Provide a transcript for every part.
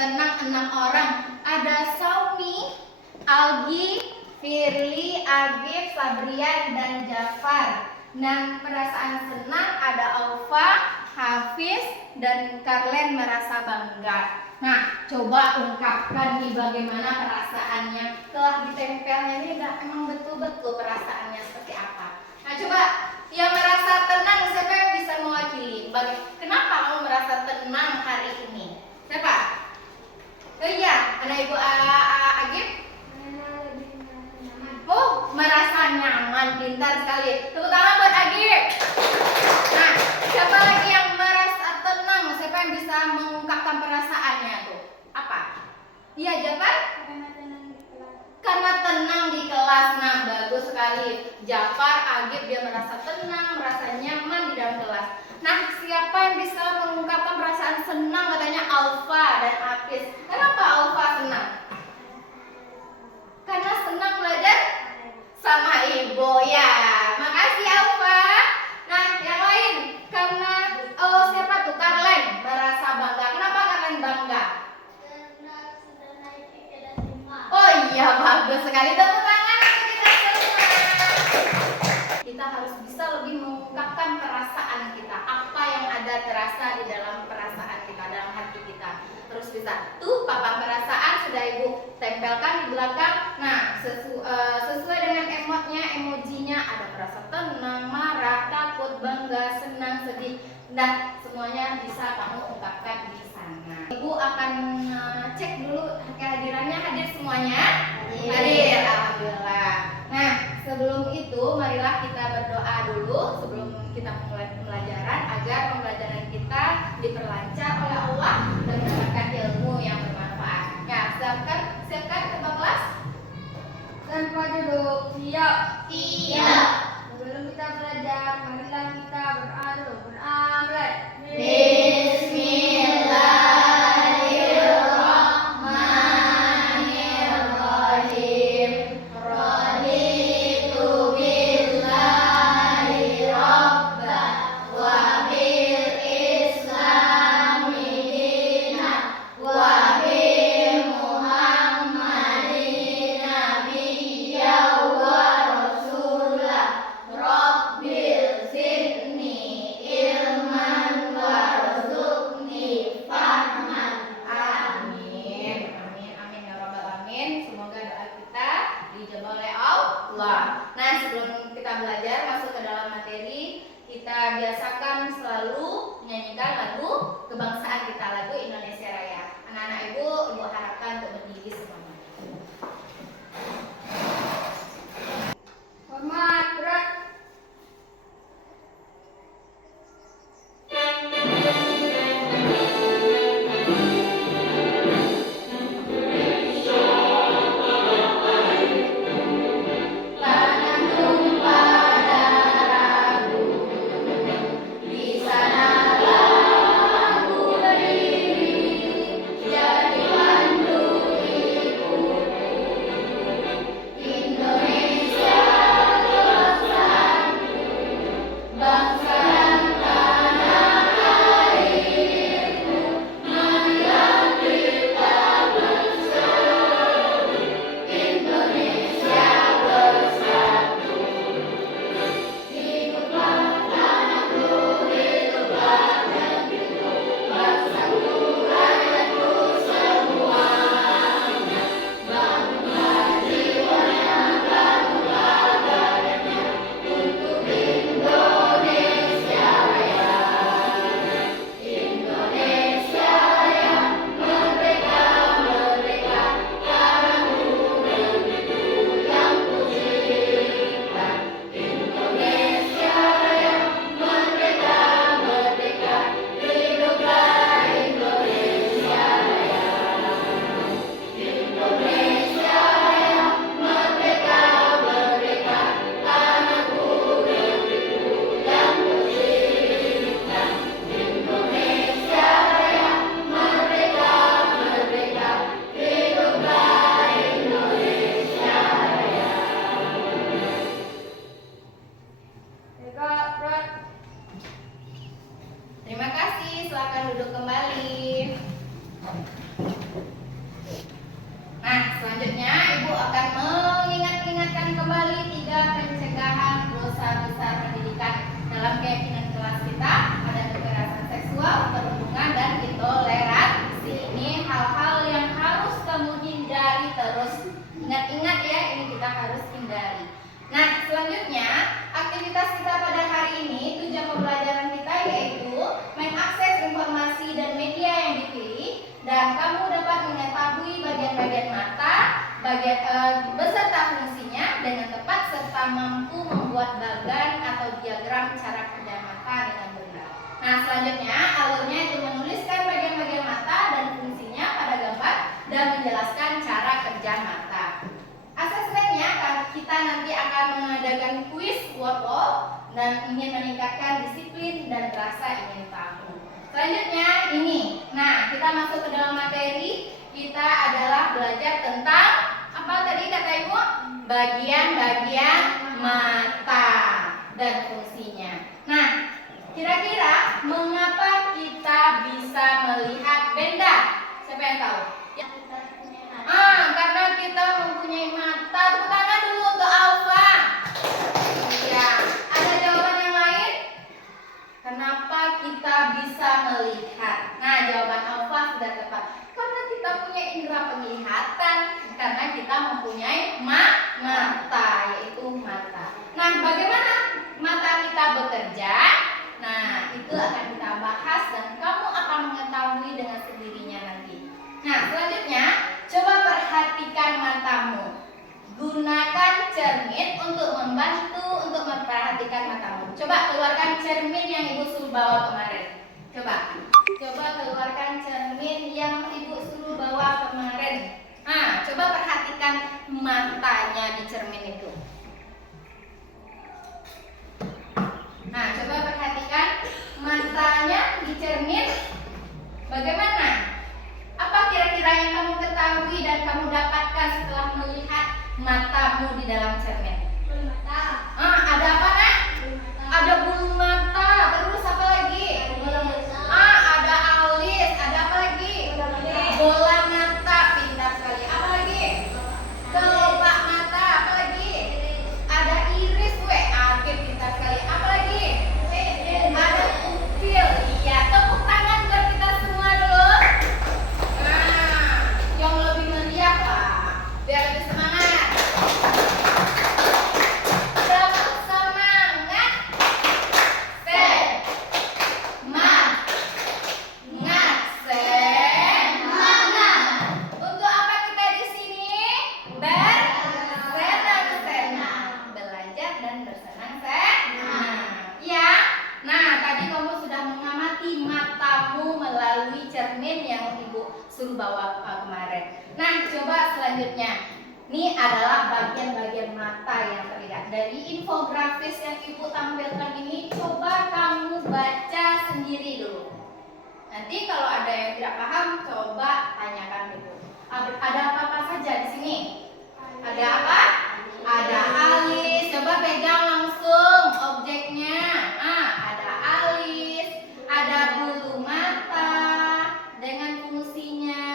tenang 6 orang. Ada Saumi, Algi, Firly, Agif, Fabrian, dan Jafar. Dan perasaan senang ada Alfa, Hafiz, dan Karlen merasa bangga. Nah, coba ungkapkan nih bagaimana perasaannya. Telah ditempelnya ini emang betul-betul perasaannya seperti apa. Nah, coba yang merasa tenang, siapa yang bisa mewakili? Kenapa kamu merasa tenang hari ini? Siapa? Oh iya, anak ibu Agif? Oh, merasa nyaman, pintar sekali. Tepuk tangan buat Agif. Nah, siapa lagi yang merasa tenang? Siapa yang bisa mengungkapkan perasaannya tuh? Apa? Iya, Jafar? Karena tenang di kelas. Nah, bagus sekali. Jafar, Agif dia merasa tenang, merasa nyaman di dalam kelas. Nah, siapa yang bisa mengungkapkan perasaan senang? Katanya Alfa dan Hafiz. Kenapa Alfa senang? Karena senang belajar sama ibu ya. Makasih Alfa. Nah, yang lain karena siapa tuh? Karlen merasa bangga. Kenapa Karlen bangga? Oh iya, bagus sekali. Tepuk tangan untuk kita semua. Kita harus bisa lebih mengungkapkan perasaan kita. Apa yang ada terasa di dalam perasaan kita, dalam hati kita. Terus bisa. Tuh, papan perasaan sudah ibu tempelkan di belakang. Nah, sesuai dengan emotnya, emojinya ada merasa tenang, marah, takut, bangga, senang, sedih. Nah, semuanya bisa kamu ungkapkan di sana. Ibu akan cek dulu kehadirannya. Hadir semuanya? Hadir, alhamdulillah. Nah, sebelum itu marilah kita berdoa dulu sebelum kita mulai pembelajaran agar pembelajaran kita diperlancar oleh Allah dan mendapatkan ilmu yang bermanfaat. Ya, siapkan ketua kelas. Dan pada duduk siap. Siap. Sebelum kita belajar, marilah kita berdoa. Beramal. Bismillahirrahmanirrahim. Raditu billahi rabba wa bil islami dinan wa bi Muhammadin nabiyya wa rasulah. Rabbil zidni ilman warzuqni fahman. Amin. Amin amin ya rabbal alamin. Semoga doa kita dijawab oleh Allah. Nah, sebelum kita belajar masuk ke dalam materi, kita biasakan selalu menyanyikan lagu kebangsaan kita, lagu Indonesia Raya. Anak-anak ibu harapkan untuk berdiri semuanya. Hormat, berat. Tanah tumpah darahku, di sanalah aku berdiri, jadi pandu ibuku. Indonesia bangsaku, bangsa dan tanah airku, marilah kita bersatu. Indonesia bersatu. Hiduplah tanahku, hiduplah negeriku, bangsaku, rakyatku semuanya. Bangunlah jiwanya, bangunlah badannya untuk Indonesia Raya. Indonesia Raya, merdeka, merdeka, tanahku negeriku yang kucinta. Indonesia Raya, merdeka, merdeka, hiduplah Indonesia Raya. Indonesia Raya, merdeka, merdeka, tanahku negeriku yang kucinta. Indonesia Raya, merdeka, merdeka, hiduplah Indonesia Raya. Tegak, berat. Terima kasih, silakan duduk kembali. akan mengingat-ingatkan kembali 3 pencegahan dosa besar pendidikan dalam keyakinan kelas kita. Ada kekerasan seksual, perhubungan, dan intoleransi. Ini hal-hal yang harus kamu hindari terus. Ingat-ingat ya, ini kita harus hindari. Nah, selanjutnya aktivitas kita pada hari ini, tujuan pembelajaran kita yaitu mengakses informasi dan media yang dipilih, dan kamu dapat mengetahui bagian-bagian mata, beserta fungsinya dengan tepat serta mampu membuat bagan atau diagram cara kerja mata dengan benar. Nah, selanjutnya alurnya itu menuliskan bagian-bagian mata dan fungsinya pada gambar dan menjelaskan cara kerja mata. Asesmennya kita nanti akan mengadakan kuis word wall dan ingin meningkatkan disiplin dan rasa ingin tahu. Selanjutnya ini. Nah, kita masuk ke dalam materi. Kita adalah belajar tentang apa tadi kata Ibu? Bagian-bagian mata dan fungsinya. Nah, kira-kira mengapa kita bisa melihat benda? Siapa yang tahu? Karena kita mempunyai mata. Tepuk tangan dulu untuk Alfa. Iya. Ada jawaban yang lain? Kenapa kita bisa melihat? Nah, jawaban Alfa sudah tepat. Karena kita punya indera penglihatan. Karena kita mempunyai mata, yaitu mata. Nah, bagaimana mata kita bekerja? Nah, itu akan kita bahas dan kamu akan mengetahui dengan sendirinya nanti. Nah, selanjutnya coba perhatikan matamu. Gunakan cermin untuk membantu untuk memperhatikan matamu. Coba keluarkan cermin yang Ibu suruh bawa kemarin. Coba keluarkan cermin yang Ibu suruh bawa kemarin. Nah, coba perhatikan matanya di cermin itu. Nah, coba perhatikan matanya di cermin. Bagaimana? Apa kira-kira yang kamu ketahui dan kamu dapatkan setelah melihat matamu di dalam cermin? Bulu mata. Ada apa, Nak? Ada bulu mata. Terus apa lagi? Ada alis. Ada apa lagi? Bola mata. Pintar sekali. Apa lagi? Kelopak mata. Apa lagi? Ada iris. Oke, pintar sekali. Apa lagi? Ada pupil. Iya, tepuk tangan buat kita semua dulu. Yang lebih meriah lah, biar lebih semangat. Selamat semangat. Semangat. Untuk apa kita di sini? Bersenang-senang. Belajar dan bersenang-senang. Ya. Nah, tadi kamu sudah mengamati matamu melalui cermin yang Ibu suruh bawa kemarin. Nah, coba selanjutnya. Ini adalah bagian-bagian mata yang terlihat. Dari infografis yang Ibu tampilkan ini, coba kamu baca sendiri dulu. Nanti kalau ada yang tidak paham, coba tanyakan Ibu. Ada apa-apa saja di sini? Ada apa? Ada alis. Coba pegang langsung objeknya. Ada alis, ada bulu mata dengan fungsinya.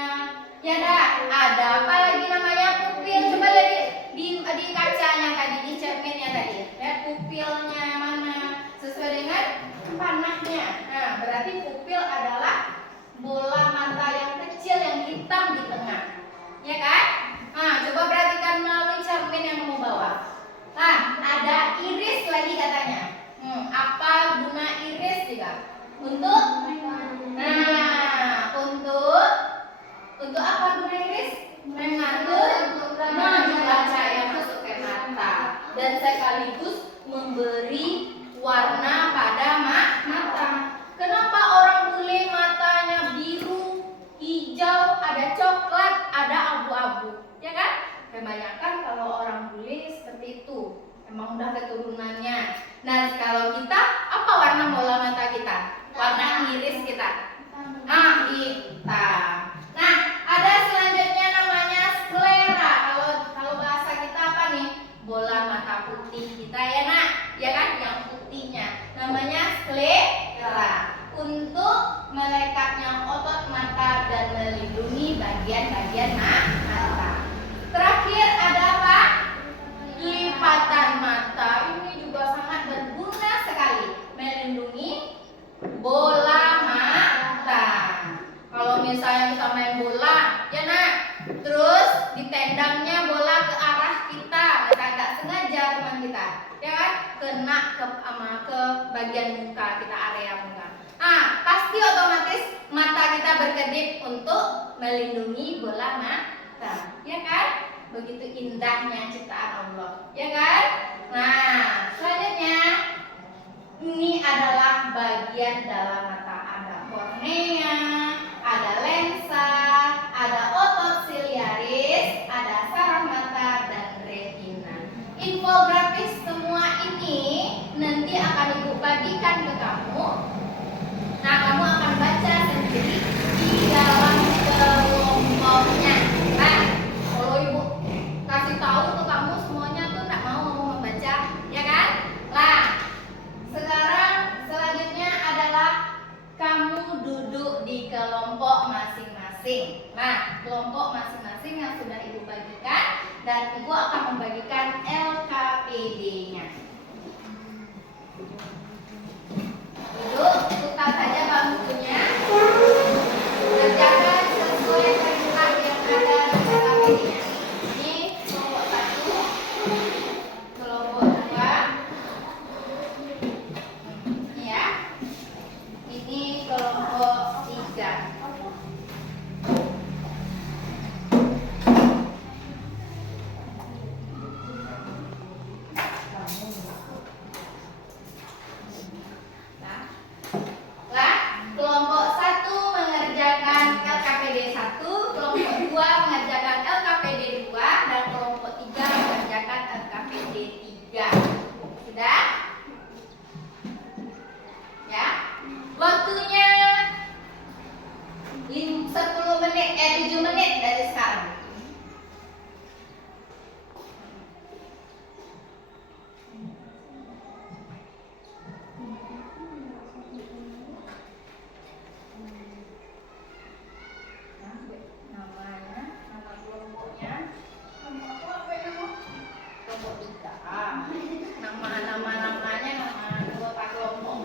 Ya ada apa lagi namanya? Pupil. Coba lihat di kacanya tadi, di cerminnya tadi. Lihat pupilnya mana? Sesuai dengan panahnya. Nah, berarti pupil adalah bola mata yang kecil yang hitam di tengah. Ya kan? Nah, coba perhatikan melalui cermin yang kamu bawa. Nah, ada iris lagi katanya. Apa guna iris juga? Untuk apa guna iris? Mengatur jumlah cahaya masuk ke mata dan sekaligus memberi warna pada mata. Kenapa orang bule matanya biru, hijau, ada coklat, ada abu-abu? Ya kan? Kebanyakan kalau orang bule seperti itu. Emang udah keturunannya. Nah, kalau kita, apa warna bola mata kita? Warna iris kita. Hitam. Nah, ada selanjutnya namanya sklera. Kalau bahasa kita apa nih? Bola mata putih kita ya, Nak. Ya kan? Yang putihnya. Namanya sklera. Untuk melekatnya otot mata dan melindungi bagian-bagian mata. Terakhir ada bagian muka kita, area muka. Pasti otomatis mata kita berkedip untuk melindungi bola mata, ya kan? Begitu indahnya ciptaan Allah, ya kan? Nah, selanjutnya ini adalah bagian dalam mata. Ada kornea, ada lensa, ada otot siliaris, ada saraf mata dan retina. Infografis semua ini nanti akan Ibu bagikan ke kamu. Nah, kamu akan baca sendiri di dalam kelompoknya. Nah, kalau Ibu kasih tahu ke kamu semuanya tuh nggak mau membaca, ya kan? Nah, sekarang selanjutnya adalah kamu duduk di kelompok masing-masing. Nah, kelompok masing-masing yang sudah Ibu bagikan, dan Ibu akan membagikan LKPD-nya. Duduk, putar saja bangkunya. Kerjakan sesuai perintah yang ada di LKPD-nya. Ini kelompok 1, kelompok 2. Ya. Ini kelompok 3. Kelompok 1 mengerjakan LKPD 1, kelompok 2 mengerjakan LKPD 2, dan kelompok 3 mengerjakan LKPD 3. Sudah? Ya. Waktunya 7 menit dari sekarang. Nama kelompoknya, kelompok 3. Namanya nama anggota kelompok.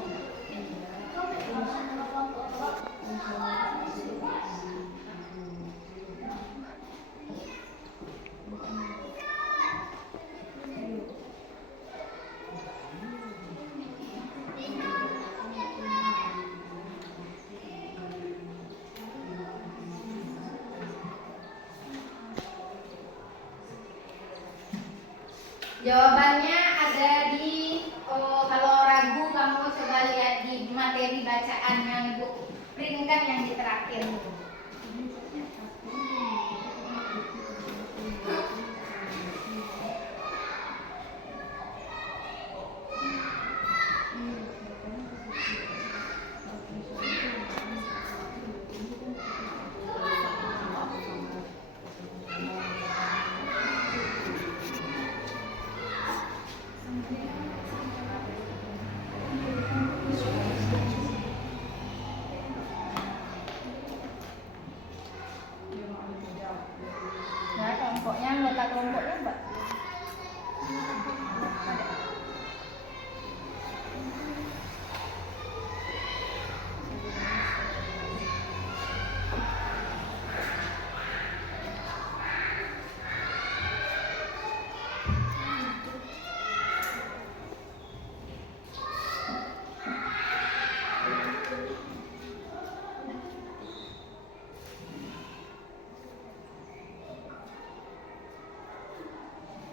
Jawabannya ada di, kalau ragu kamu coba lihat di materi bacaan yang Ibu printkan yang di terakhir. Nah, kelompoknya, anggota kelompoknya Mbak.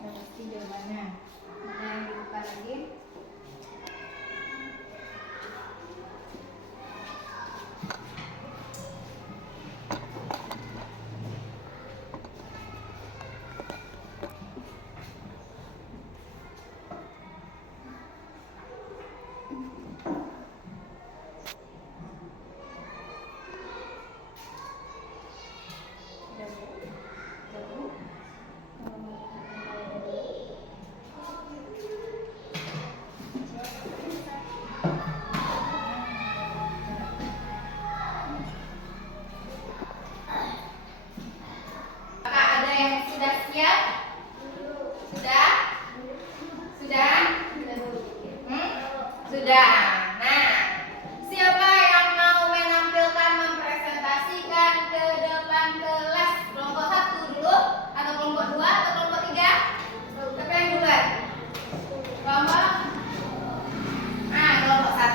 Pasti jawabannya. Ada yang dibuka lagi? Sudah. Nah, siapa yang mau menampilkan, mempresentasikan ke depan kelas? Kelompok 1 dulu, atau kelompok 2, atau kelompok 3? Siapa yang duluan? Kelompok? Nah, kelompok 1.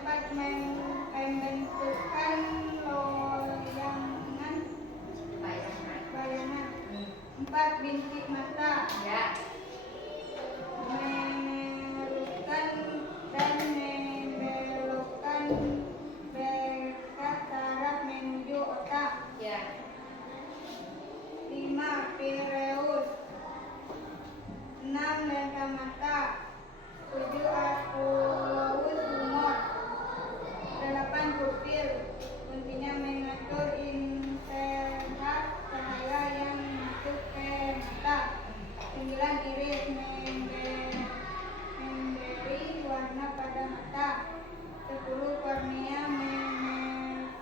Empat, membentukkan loyangan bayangan. Empat, bintik mata. Ya. Mengerutkan dan membelokkan berkat saraf menuju otak. Ya. 5, pireus. 6, lensa mata. 7, akulous humor. 8, pupil. Fungsinya mengatur interval cahaya yang masuk ke mata. 9, iris, memberi warna pada mata. 10, kornea,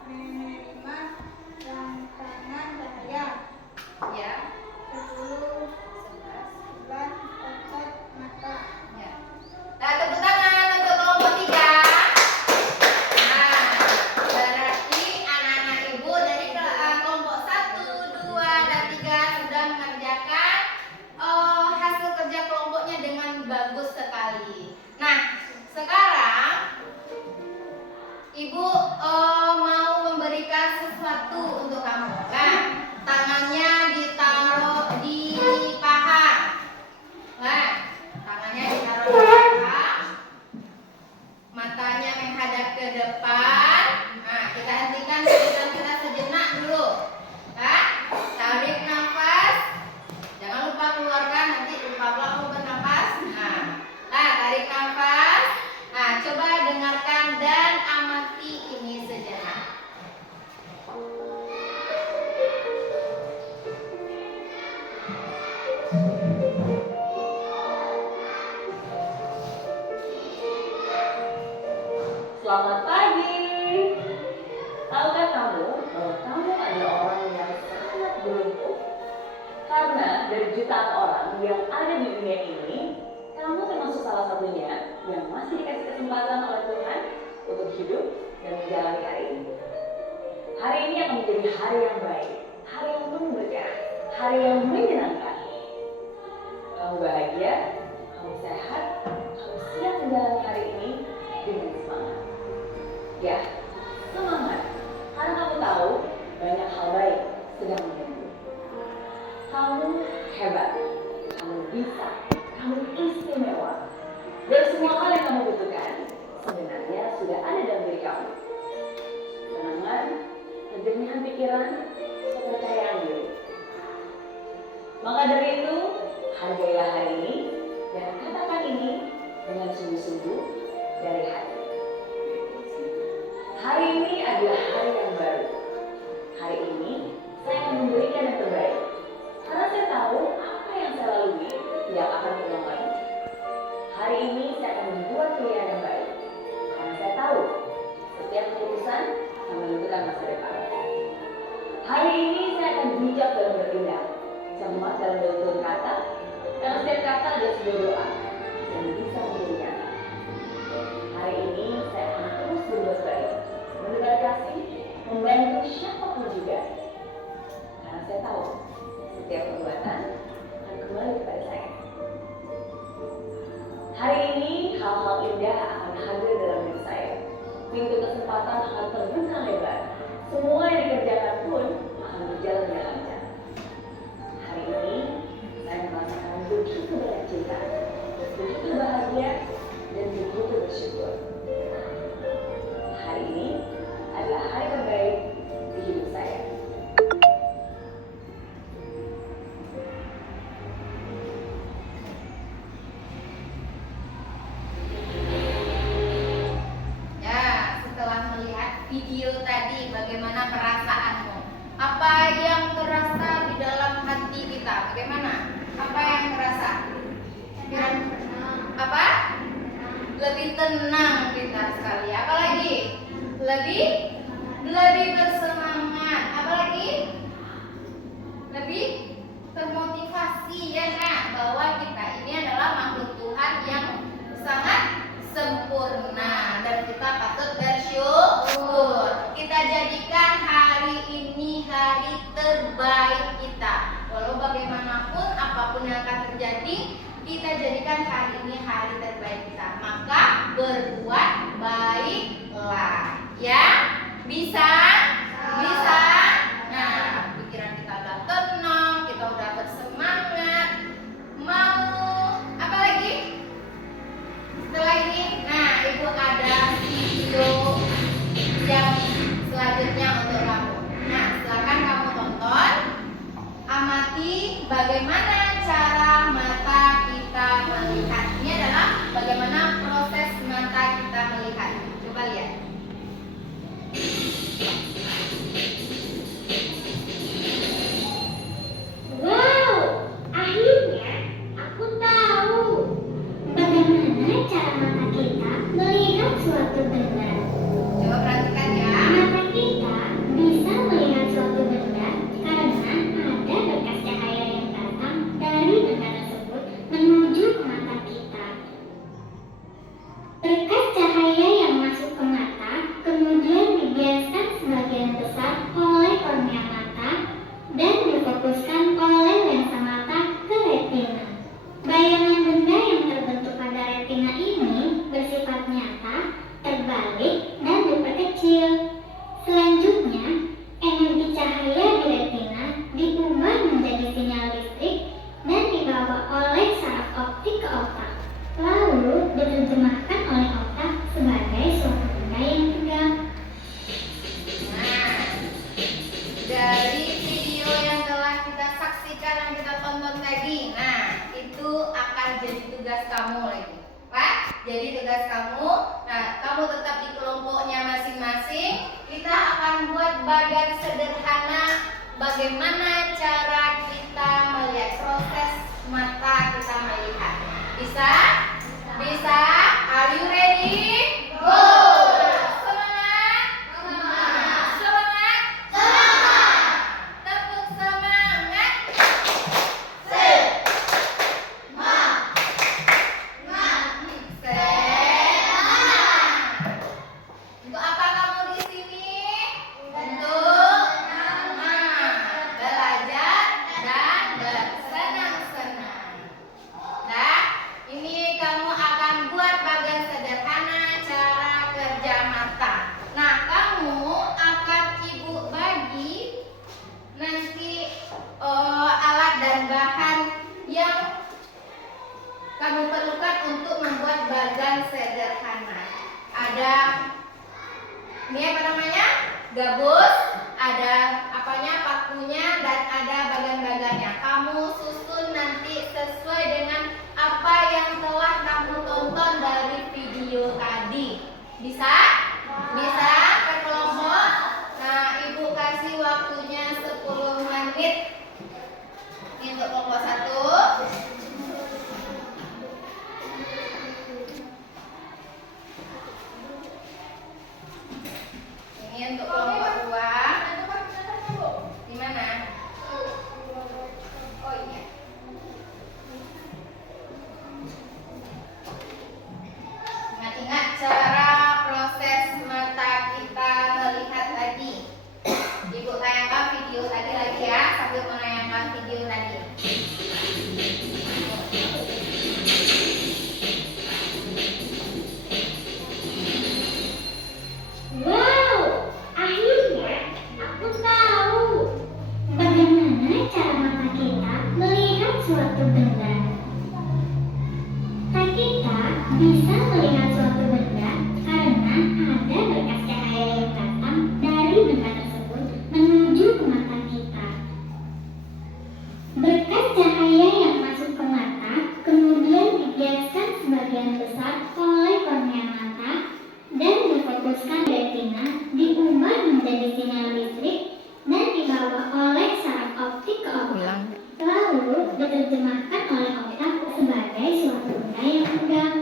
menerima rangsangan cahaya. Ya. 10, 11, otot mata. Ya. Nah, tepuk tangan untuk kelompok 3. Nah, berarti anak-anak ibu dari kelompok 1, 2, dan 3 sudah mengerjakan hasil kerja kelompoknya dengan bagus sekali. Nah, sekarang ibu mau memberikan sesuatu untuk kamu. Nah, tangannya ditaruh di paha. Nah, tangannya ditaruh di paha. Matanya menghadap ke depan. Nah, kita hentikan pikiran kita sejenak dulu. Nah, tarik nafas. Jangan lupa keluarkan, nanti lupa mau bernafas. Nah, tarik nafas. Nah, coba dengarkan dan amati ini sejenak. Selamat pagi. Tahukah kamu bahwa kamu adalah orang yang sangat beruntung? Karena dari jutaan orang yang ada di dunia ini, kamu termasuk salah satunya yang masih dikasih kesempatan oleh Tuhan untuk hidup dan menjalani hari ini. Hari ini akan menjadi hari yang baik, hari yang penuh berkah, hari yang menyenangkan. Kamu bahagia, kamu sehat, kamu siap menjalani hari ini dengan semangat. Ya, semangat. Karena kamu tahu banyak hal baik sedang menunggu. Kamu hebat, kamu bisa, kamu istimewa. Dan semua hal yang kamu butuhkan sebenarnya sudah ada dalam diri kamu. Ketenangan, kejernihan pikiran, kepercayaan diri. Maka dari itu, hargailah hari ini dan katakan ini dengan sungguh-sungguh dari hati. Hari ini adalah hari yang baru. Hari ini saya akan memberikan yang terbaik. Karena saya tahu apa yang saya lalui tidak akan terulang lagi. Hari ini saya akan membuat pilihan yang baik. Karena saya tahu setiap keputusan akan menentukan masa depan. Hari ini saya akan bijak dalam bertindak, cermat dalam bertutur kata, karena setiap kata adalah sebuah doa yang bisa menjadi nyata. Hari ini saya akan terus berbuat baik, menebar kasih, membantu siapapun juga. Karena saya tahu setiap perbuatan akan kembali kepada saya. Hari ini hal-hal indah akan hadir dalam diri saya. Pintu kesempatan akan terbuka lebar. Semua yang dikerjakan pun akan berjalan dengan lancar. Hari ini saya merasakan begitu banyak cinta, begitu bahagia, dan begitu bersyukur. Hari ini adalah hari terbaik di hidup saya. Ya, setelah melihat video tadi, bagaimana perasaanmu? Apa yang terasa di dalam hati kita? Bagaimana? Apa yang terasa? Apa? Lebih tenang kita sekali. Apalagi? Lebih bersemangat. Apalagi? Lebih termotivasi, ya nak, bahwa kita ini adalah makhluk Tuhan yang sangat sempurna dan kita patut bersyukur. Kita jadikan hari ini hari terbaik kita. Walau bagaimanapun apapun yang akan terjadi, kita jadikan hari ini hari terbaik kita. Maka berbuat baik kita akan buat bagan sederhana. Bagaimana cara kita melihat proses mata kita melihat? Bisa? Bisa? Are you ready? Go! Semangat! Semangat! Semangat! Tepuk semangat! Untuk apa kamu di sini? Untuk belajar dan bersenang-senang. Nah, ini kamu akan buat bagan sederhana cara kerja mata. Nah, kamu akan ibu bagi nanti alat dan bahan yang kamu perlukan untuk membuat bagan sederhana. Ada ini apa namanya? Gabus, ada apanya? Pakunya, dan ada bagan-bagannya. Kamu susun nanti sesuai dengan apa yang telah kamu tonton dari video tadi. Bisa? Bisa? Berkelompok? Nah, ibu kasih waktunya 10 menit. Ini untuk kelompok 1. Ini untuk kelompok 2. Di mana? Oh iya. Ingat-ingat cara proses mata kita melihat tadi. Ibu tayangkan video tadi lagi ya, sambil menayangkan video tadi. Wow, akhirnya aku tahu bagaimana cara mata kita melihat suatu benda. Mata kita bisa melihat suatu benda karena ada berkas cahaya yang datang dari benda tersebut menuju ke mata kita. Berkas cahaya yang masuk ke mata kemudian dibiaskan sebagian besar oleh kornea mata dan difokuskan di retina, diubah menjadi sinyal listrik dan dibawa oleh saraf optik ke otak, lalu diterjemahkan oleh otak sebagai suatu benda yang tegang.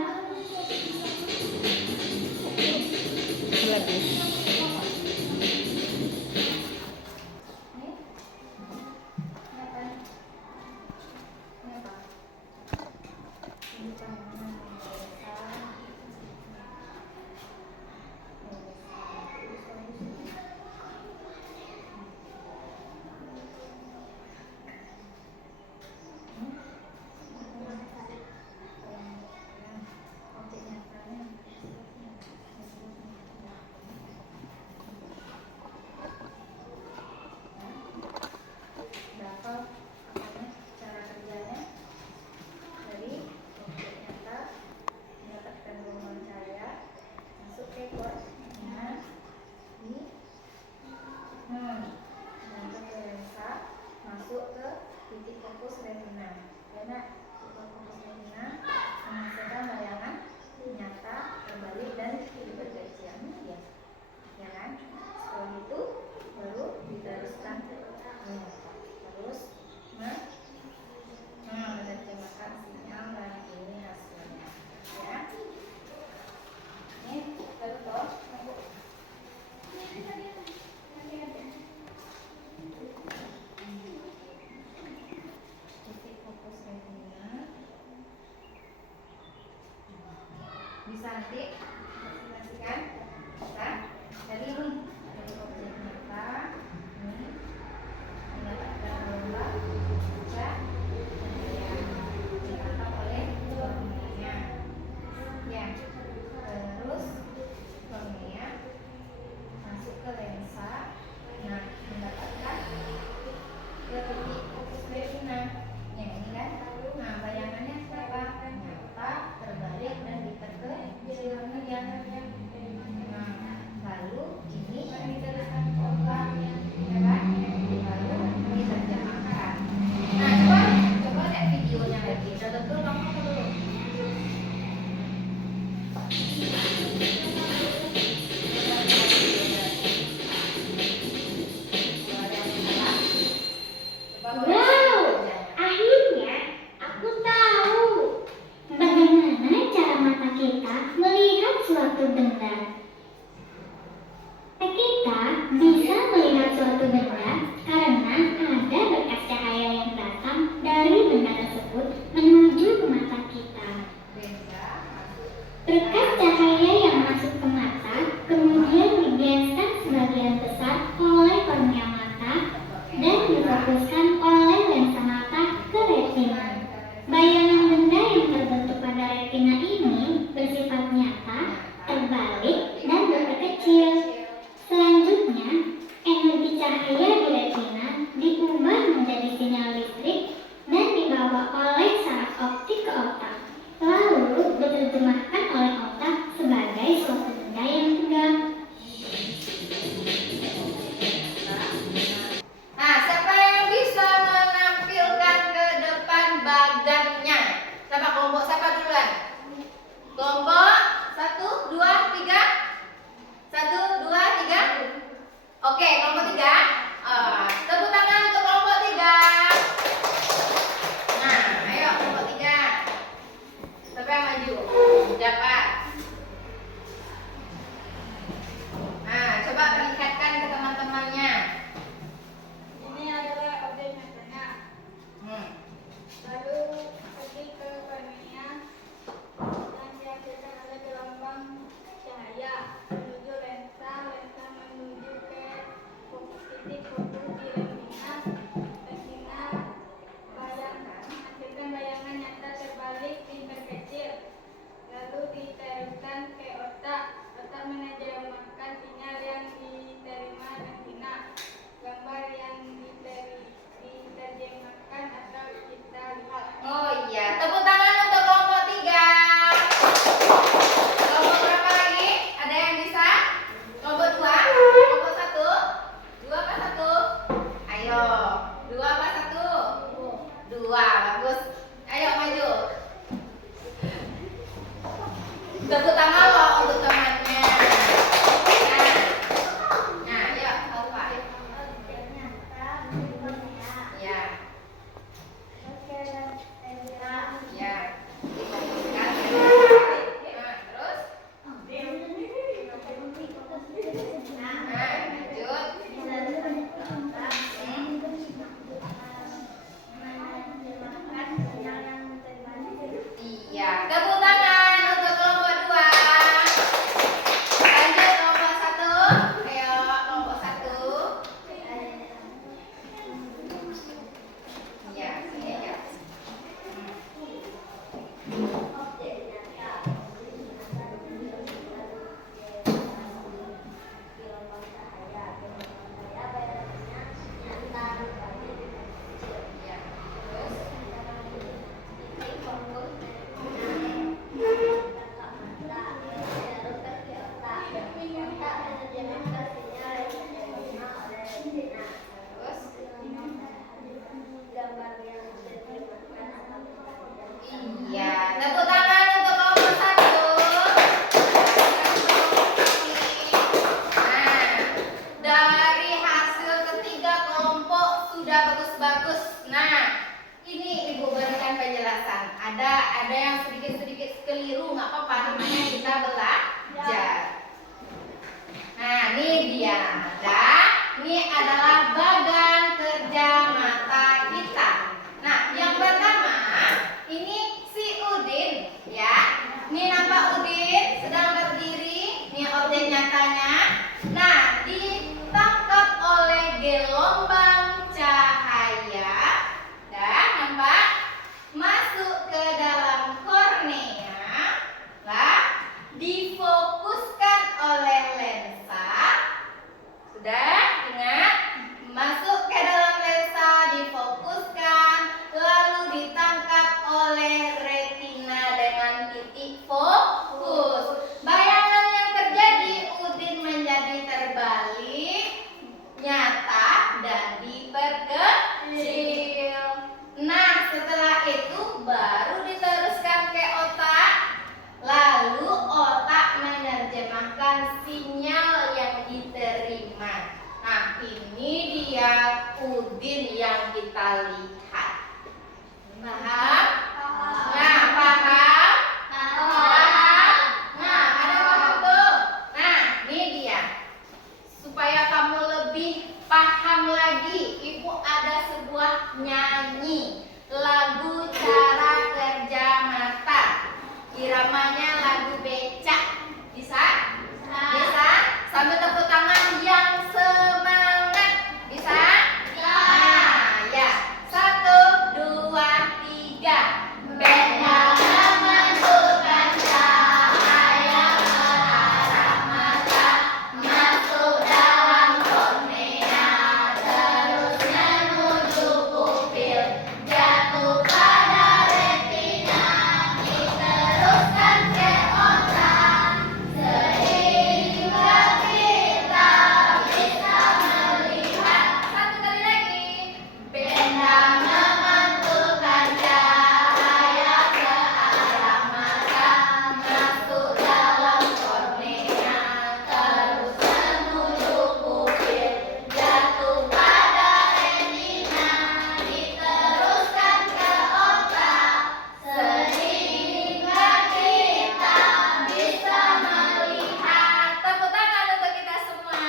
Cara kerjanya dari objek nyata mendapatkan gelombang cahaya masuk ke kornea ini masuk ke lensa, masuk ke titik fokus retina. Karena titik fokus retina menghasilkan bayangan nyata terbalik dan divergensial ya kan? Setelah itu baru diteruskan ke lensa, terus menerjemahkan sinyal dan ini hasilnya ya. Ini terus titik fokus retina bisa nanti simulasikan bisa dari ini dari objek nyata ini mendapatkan gelombang juga yang ditangkap oleh korneanya ya, terus kornea masuk ke lensa, nah mendapatkan ke titik fokus retina yang ini kan. Nah bayangannya apa? Nyata, terbalik dan diterke Nah, ini adalah bagan kerja mata kita. Nah, yang pertama ini si Udin, ya. Ini nampak Udin sedang berdiri. Ini objek nyatanya. Nah, ditangkap oleh gelombang cahaya. Dah, nampak? Masuk ke dalam kornea. Lah, difokuskan oleh lensa. Sudah ingat? Masuk ke dalam lensa, difokuskan, lalu ditangkap oleh retina dengan titik fokus. Bayangan yang terjadi, Udin menjadi terbalik, nyata, dan diperkecil. Nah, setelah itu baru diteruskan ke otak. Lalu otak menerjemahkan sinyal yang diterima. Nah, ini dia Udin yang kita lihat. Paham? Nah, paham? Paham? Nah, ada paham tuh? Nah, ini dia. Supaya kamu lebih paham lagi, Ibu ada sebuah nyanyi lagu cara kerja mata. Iramanya lagu becak. Bisa? Bisa? Sambil tepuk tangan yang semangat. Bisa? Nah, ya. 1, 2, 3. Benda membentukkan cahaya mengarah mata, masuk dalam kornea, terus menuju pupil, jatuh pada retina, diteruskan ke otak, sehingga kita bisa melihat. Satu kali lagi. Benda memantulkan cahaya ke arah mata, masuk dalam kornea, terus menuju pupil, jatuh pada retina, diteruskan ke otak, sehingga kita bisa melihat. Tepuk tangan untuk kita semua.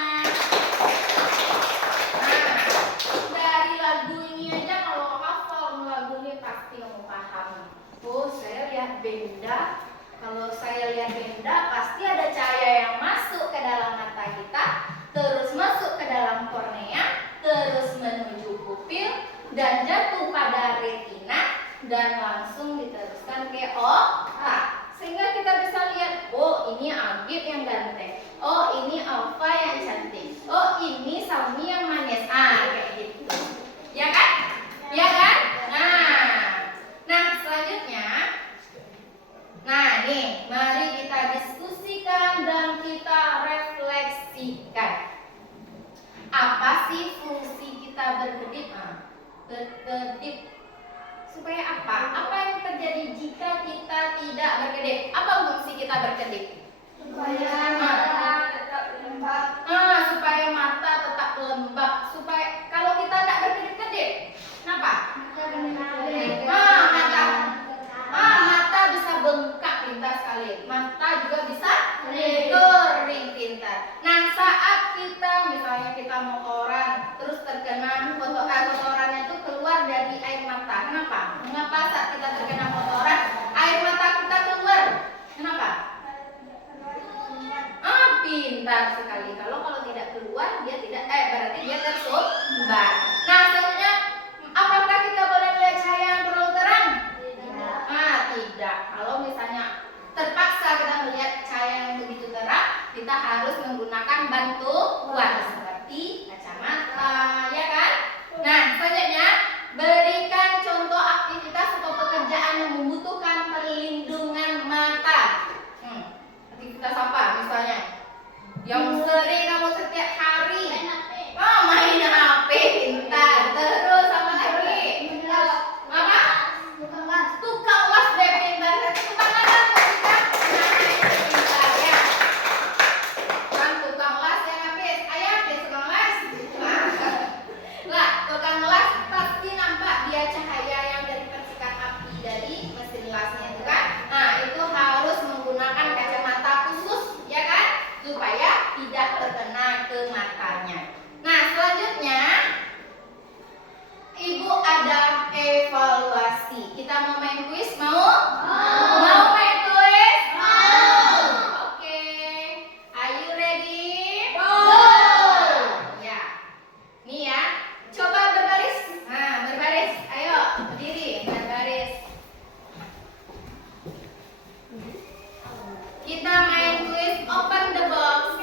Nah, dari lagu ini aja kalau hafal lagu ini pasti kamu paham. Oh, saya lihat benda. Kalau saya lihat benda, pasti ada cahaya yang masuk ke dalam mata kita, terus masuk ke dalam kornea, terus menuju pupil, dan jatuh pada retina, dan langsung diteruskan ke otak. Sehingga kita bisa lihat, oh ini Agit yang ganteng, oh ini Alfa yang cantik, oh ini Salmi yang manis. Kayak gitu. Ya kan? Ya kan? Nah, selanjutnya. Nah, nih, mari kita diskusikan dan kita refleksikan. Apa sih fungsi kita berkedip? Berkedip supaya apa? Apa yang terjadi jika kita tidak berkedip? Apa fungsi kita berkedip? Supaya mata tetap lembab. Supaya mata tetap lembab. Supaya kalau kita tidak berkedip-kedip, kenapa? Mata bisa bengkak pintar sekali. Mata juga bisa kering pintar. Nah, saat kita misalnya kita motoran, terus terkena kotorannya itu keluar dari air mata. Kenapa? Mengapa saat kita terkena kotoran air mata kita keluar? Kenapa? Pintar sekali. Kalau tidak keluar dia tidak berarti dia tersumbat. Nah, selanjutnya apakah kita boleh melihat cahaya yang terlalu terang? Tidak. Kalau misalnya terpaksa kita melihat cahaya yang begitu terang, kita harus menggunakan bantuan seperti kacamata, ya kan? Nah, selanjutnya berikan contoh aktivitas atau pekerjaan yang membutuhkan perlindungan mata. Aktivitas apa misalnya? Yang sering kamu setiap hari main HP, pintar. Terus apa lagi? Apa? Tukang las deh, pintar. Tukang las kok kita? Pintar ya. Kan tukang las yang habis. Ayah habis tukang las. Lah, tukang las pasti nampak dia cahaya yang dari percikan api dari mesin lasnya itu kan. Nah, itu harus menggunakan kacamata khusus, ya kan? Supaya tidak terkena ke matanya. Nah, selanjutnya Ibu ada evaluasi. Kita mau main kuis, mau? Mau main kuis? Oke. Are you ready? Ya. Nih ya. Coba berbaris. Nah, berbaris. Ayo, berdiri, berbaris. Kita main kuis open the box.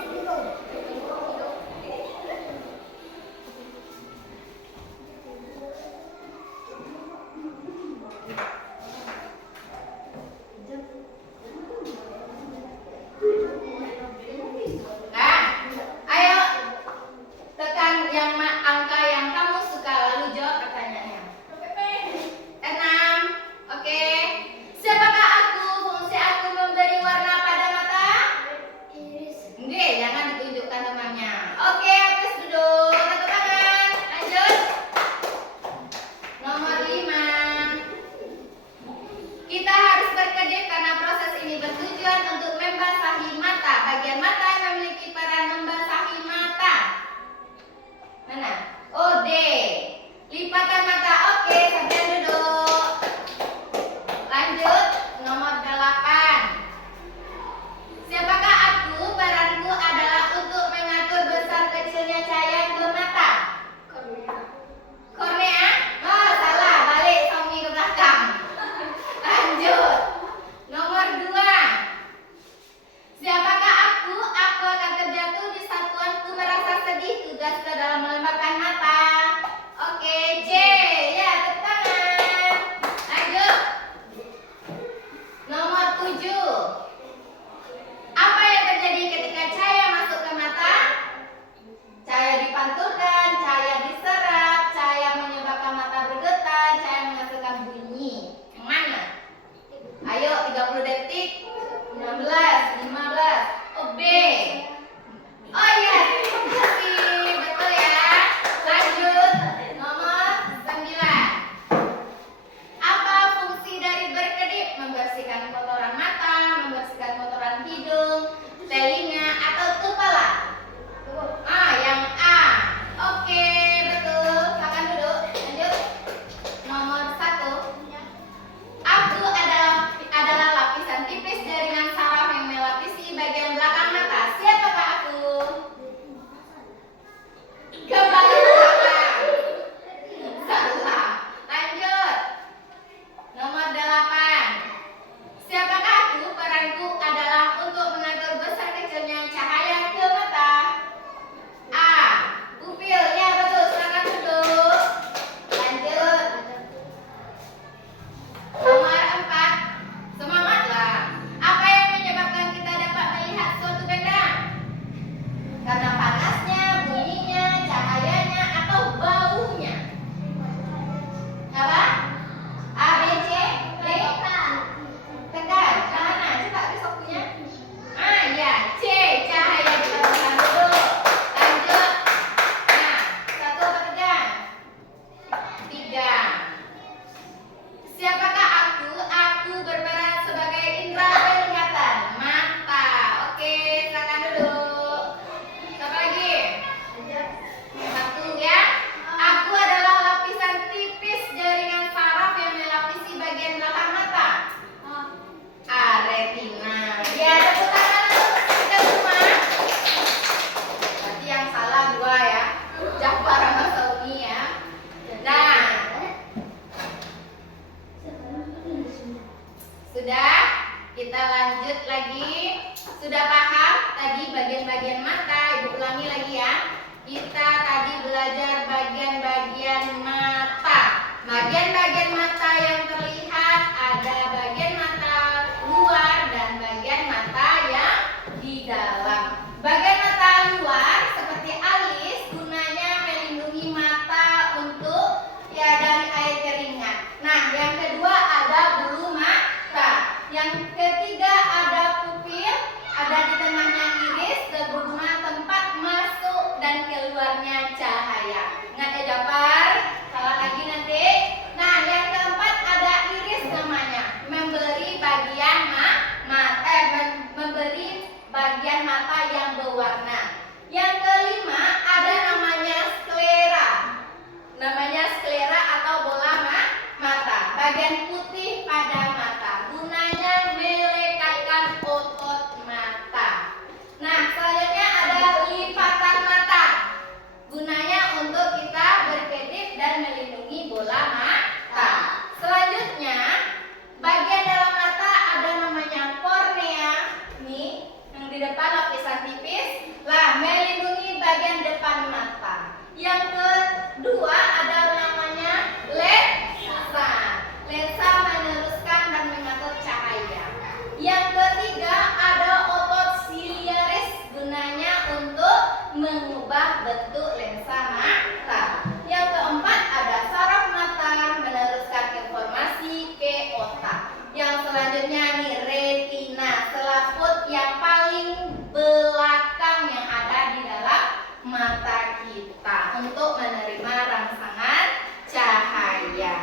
mengubah bentuk lensa mata. Yang keempat ada saraf mata meneruskan informasi ke otak. Yang selanjutnya nih retina, selaput yang paling belakang yang ada di dalam mata kita untuk menerima rangsangan cahaya.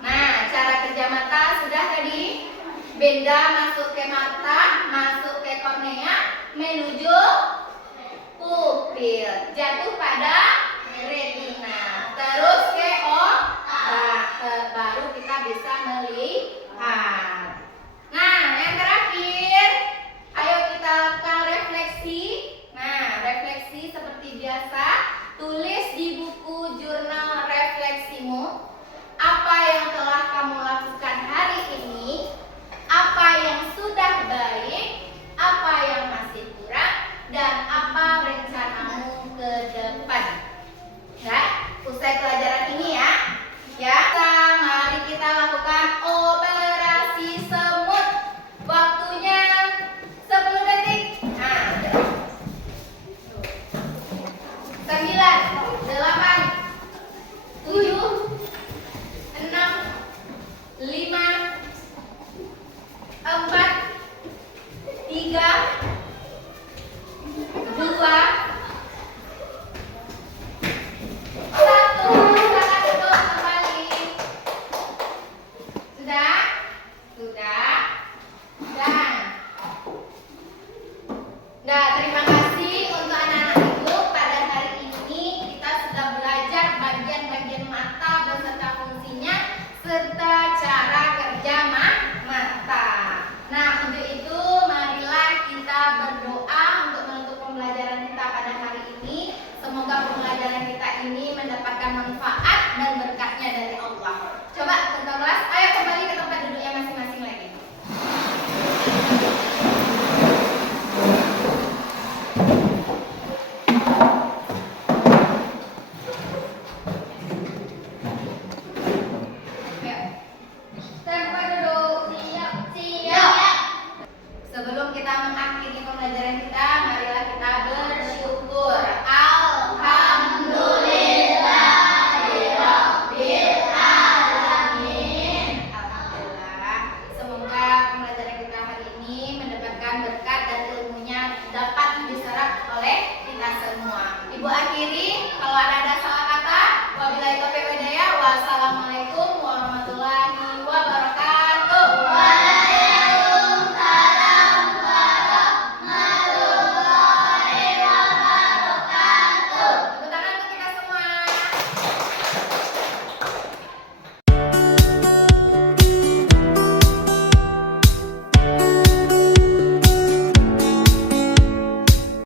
Nah, cara kerja mata sudah tadi. Benda masuk ke mata, masuk ke kornea, menuju pupil, jatuh pada retina, terus ke otak, baru kita bisa melihat. Nah, yang terakhir, ayo kita lakukan refleksi. Nah, refleksi seperti biasa, tulis